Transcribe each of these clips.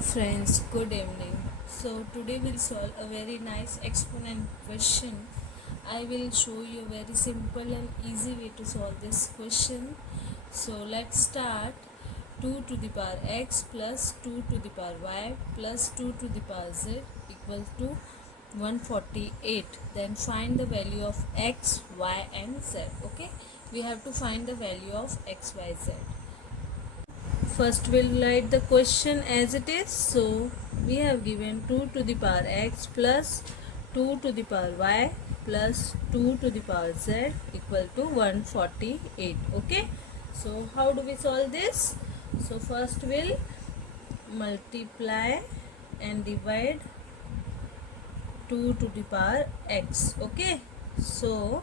Hello friends, good evening. So today we'll solve a very nice exponent question. I will show you a very simple and easy way to solve this question. So let's start. 2 to the power x plus 2 to the power y plus 2 to the power z equal to 148. Then find the value of x, y and z. Okay, we have to find the value of x, y, z. First we'll write the question as it is. So we have given 2 to the power x plus 2 to the power y plus 2 to the power z equal to 148. Okay, so how do we solve this? So first we'll multiply and divide 2 to the power x. Okay, so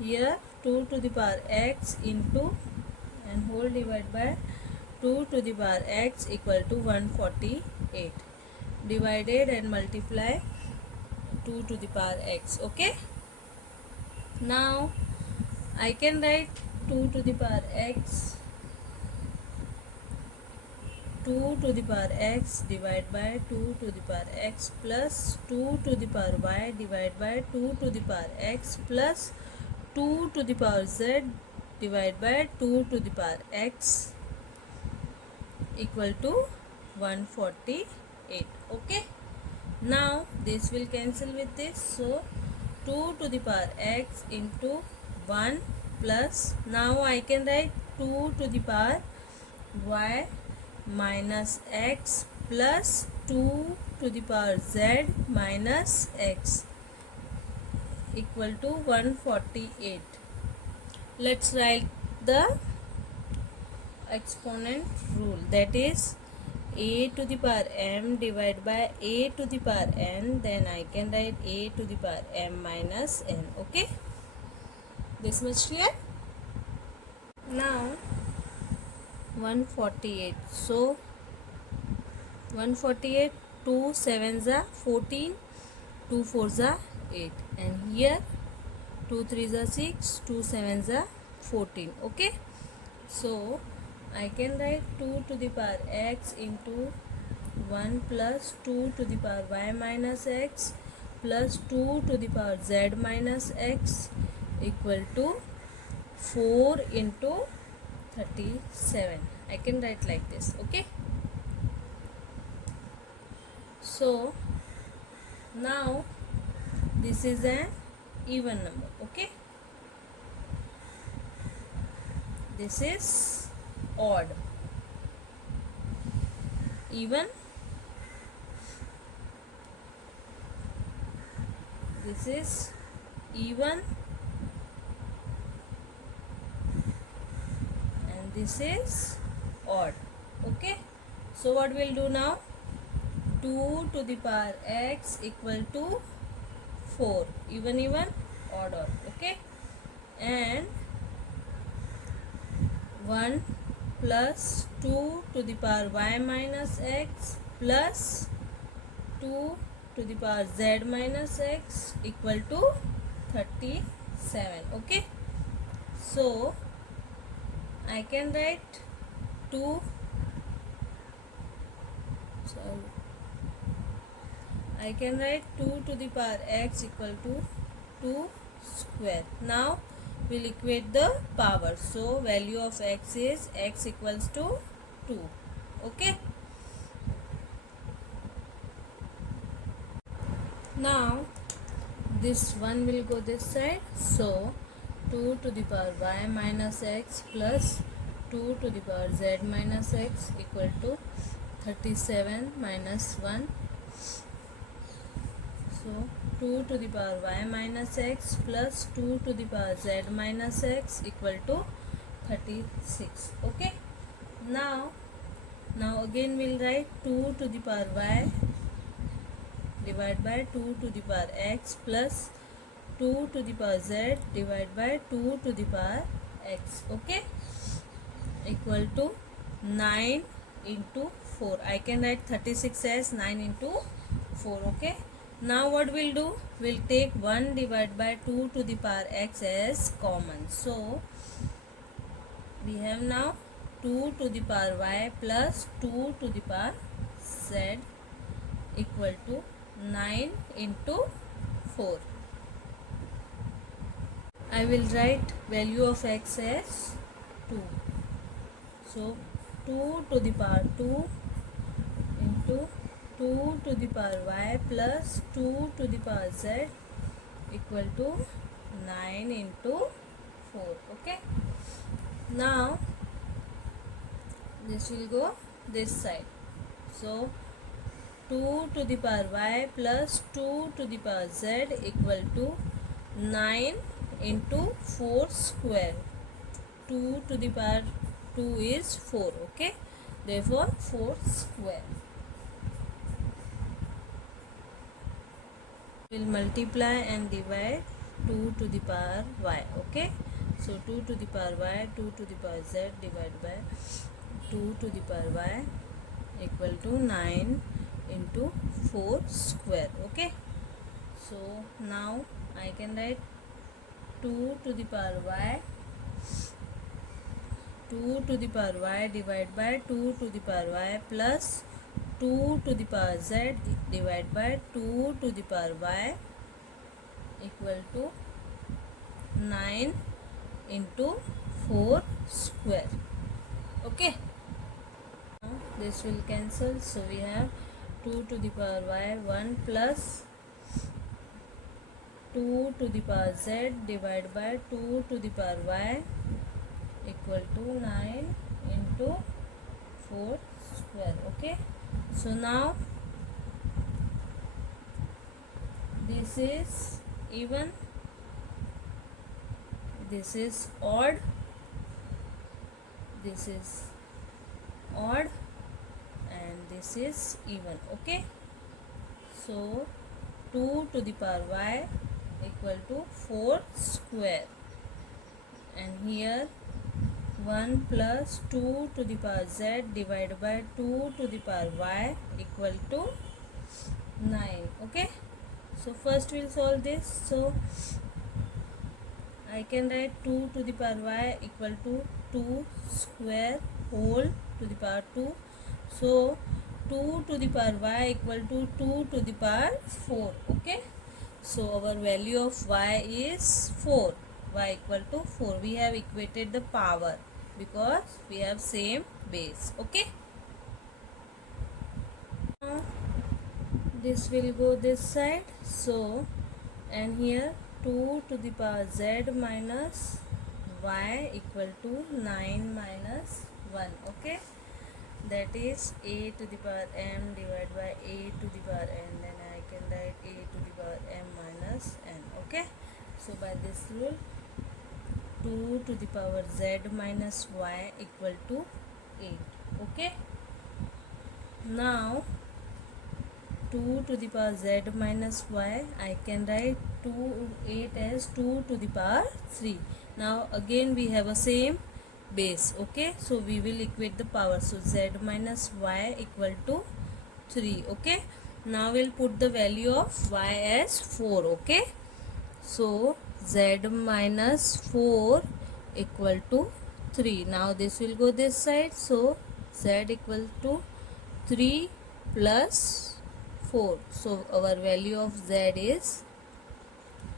here 2 to the power x into and whole divided by 2 to the power x equal to 148. Divided and multiply 2 to the power x. Okay, now I can write 2 to the power x, 2 to the power x divided by 2 to the power x plus 2 to the power y divided by 2 to the power x plus 2 to the power z divided by 2 to the power x equal to 148. Okay, now this will cancel with this, so 2 to the power x into 1 plus, now I can write 2 to the power y minus x plus 2 to the power z minus x equal to 148. Let's write the exponent rule, that is a to the power m divided by a to the power n, then I can write a to the power m minus n. Okay, this much clear? Now 148, so 148, 2 sevens are 14, 2 fours are 8, and here 2 threes are 6, 2 sevens are 14. Okay, so I can write 2 to the power x into 1 plus 2 to the power y minus x plus 2 to the power z minus x equal to 4 into 37. I can write like this. Okay, so now this is an even number. Okay, this is odd. Even, this is even, and this is odd. Okay, so what we'll do now, 2 to the power x equal to 4, even, odd, odd. Okay, and 1 plus 2 to the power y minus x plus 2 to the power z minus x equal to 37. Okay, so I can write 2, I can write 2 to the power x equal to 2 square. Now we'll equate the power, so value of x is x equals to 2. Okay, now this one will go this side, so 2 to the power y minus x plus 2 to the power z minus x equal to 37 minus 1. So 2 to the power y minus x plus 2 to the power z minus x equal to 36. Okay, now again we'll write 2 to the power y divided by 2 to the power x plus 2 to the power z divided by 2 to the power x. Okay, equal to 9 into 4. I can write 36 as 9 into 4. Okay, now what we'll do, we'll take 1 divided by 2 to the power x as common. So we have now 2 to the power y plus 2 to the power z equal to 9 into 4. I will write value of x as 2. So 2 to the power 2 into 2 to the power y plus 2 to the power z equal to 9 into 4. Okay. Now this will go this side. So 2 to the power y plus 2 to the power z equal to 9 into 4 square. 2 to the power 2 is 4. Okay. Therefore 4 square. Will multiply and divide 2 to the power y. Okay. So 2 to the power y, 2 to the power z divided by 2 to the power y equal to 9 into 4 square. Okay. So now I can write 2 to the power y, 2 to the power y divided by 2 to the power y plus 2 to the power z divided by 2 to the power y equal to 9 into 4 square. Okay. Now this will cancel. So we have 2 to the power y 1 plus 2 to the power z divided by 2 to the power y equal to 9 into 4 square. Okay. So now this is even, this is odd, this is odd, and this is even. Okay. So 2 to the power y equal to 4 square, and here 1 plus 2 to the power z divided by 2 to the power y equal to 9. Okay. So first we'll solve this. So I can write 2 to the power y equal to 2 square whole to the power 2. So 2 to the power y equal to 2 to the power 4. Okay. So our value of y is 4. Y equal to 4. We have equated the power because we have same base. Okay. Now this will go this side. So and here 2 to the power z minus y equal to 9 minus 1. Okay. That is a to the power m divided by a to the power n. Then I can write a to the power m minus n. Okay. So by this rule 2 to the power z minus y equal to 8. Okay. Now 2 to the power z minus y, I can write 8 as 2 to the power 3. Now again we have a same base. Okay. So we will equate the power. So z minus y equal to 3. Okay. Now we'll put the value of y as 4. Okay. So z minus 4 equal to 3. Now this will go this side. So z equal to 3 plus 4. So our value of z is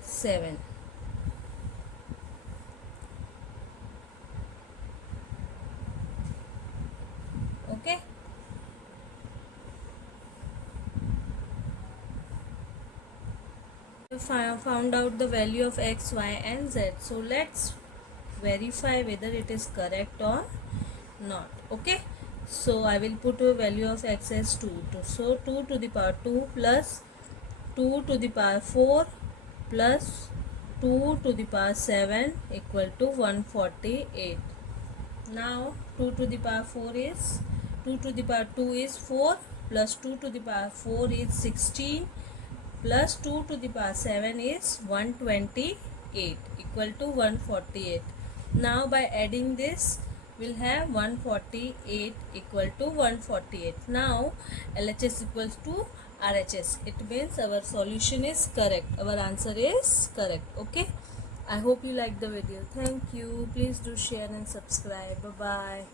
7. Okay. We found out the value of x, y and z. So let's verify whether it is correct or not. Okay. So I will put a value of x as 2. So 2 to the power 2 plus 2 to the power 4 plus 2 to the power 7 equal to 148. Now 2 to the power 4 is 2 to the power 2 is 4 plus 2 to the power 4 is 16 plus 2 to the power 7 is 128 equal to 148. Now by adding this we'll have 148 equal to 148. Now LHS equals to RHS. It means our solution is correct. Our answer is correct. Okay. I hope you like the video. Thank you. Please do share and subscribe. Bye bye.